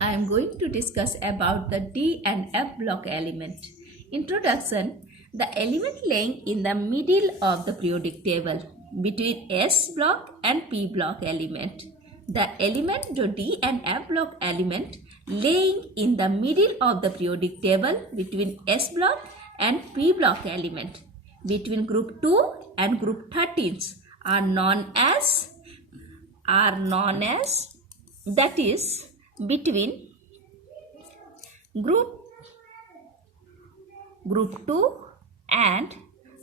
I am going to discuss about the D and F block element. Introduction. The element lying in the middle of the periodic table between S block and P block element. The element जो D and F block element laying in the middle of the periodic table between S block and P block element between group 2 and group 13 are known as that is between group 2 and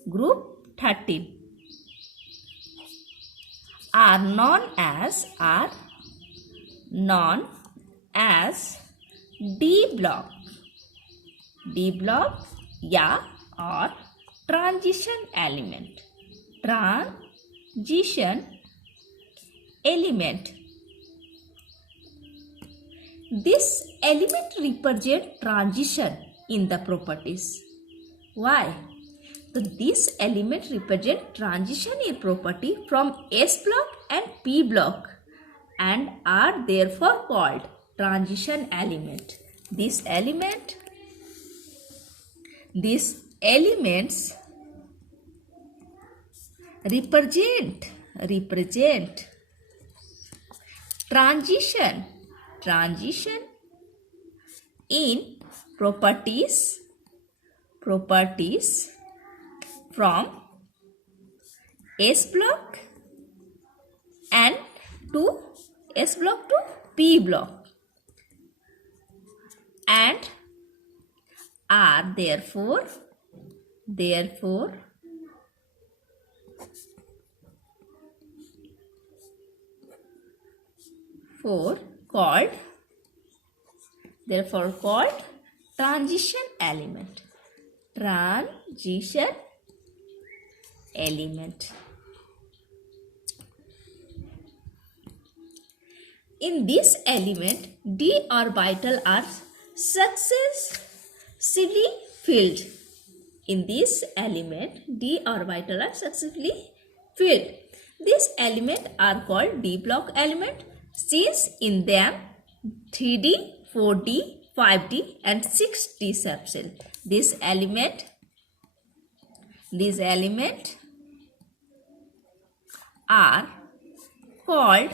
group 13 are known as D block या और transition element. This element represents transition in the properties. Why? So this element represents transition in property from S block and P block and are therefore called transition element. These elements represent transition in properties from S block and to S block to P block and are therefore called transition element. In this element, d orbital are successively filled. In this element, d orbital are successively filled. These elements are called d block element since in them 3d, 4d, 5d and 6d subcell. These element are called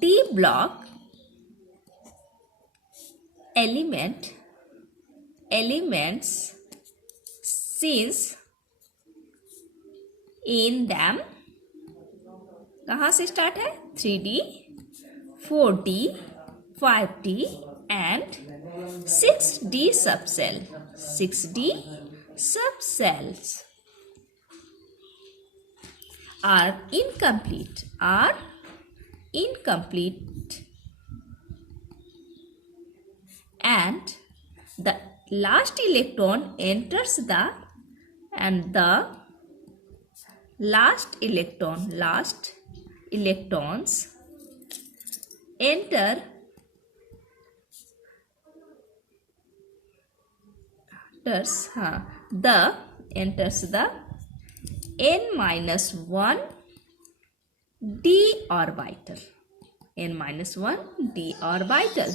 D block elements since in them कहाँ से start है 3D, 4D, 5D and 6D subcells are incomplete and the last electron enters the last electrons enter enters the n-1 d orbital. n-1 d orbital,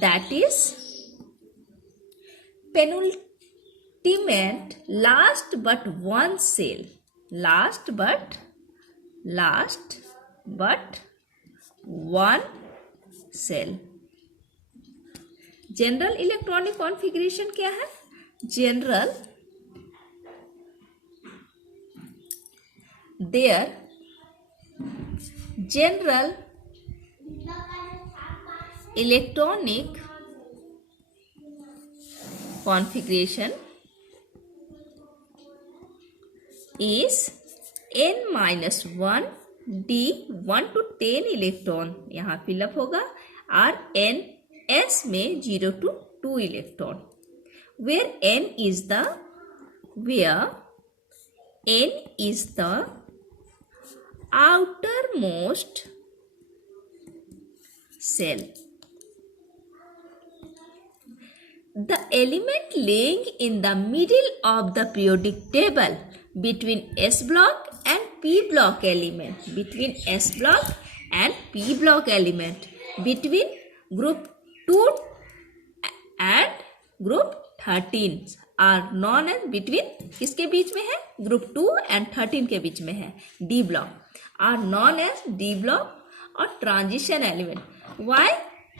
that is penultimate last but one cell. Last but one cell. General electronic configuration क्या है? general electronic configuration is n-1 d 1 to 10 electron यहाँ fill up होगा और n s में 0 to 2 electron where n is the outermost cell. The element laying in the middle of the periodic table between S block and P block element, between Group 2 and group 13 are known as between, किसके बीच में है? Group 2 and 13 के बीच में है, D block are known as D block or transition element. Why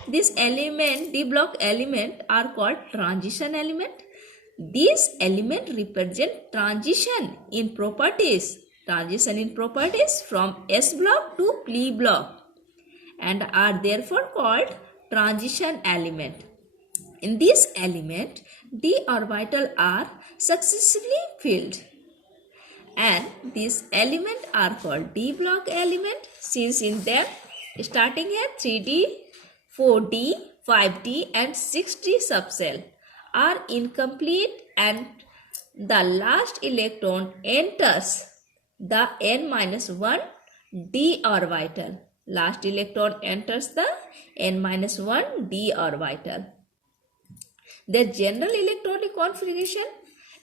this element, D block element, are called transition element? These elements represent transition in properties from S block to P block and are therefore called transition element. In this element, d orbital are successively filled, and these elements are called d block element since in them starting here 3d, 4d, 5d and 6d subcell are incomplete and the last electron enters the n-1 d orbital. Last electron enters the n-1 d orbital. The general electronic configuration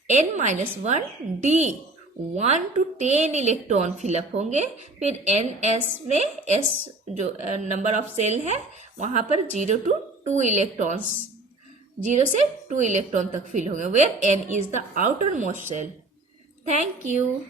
n-1 d 1 to 10 electron fill up होंगे, फिर ns में s जो number of cell है वहां पर 0 to 2 electrons, 0 से 2 electron तक fill होंगे, where n is the outermost cell. Thank you.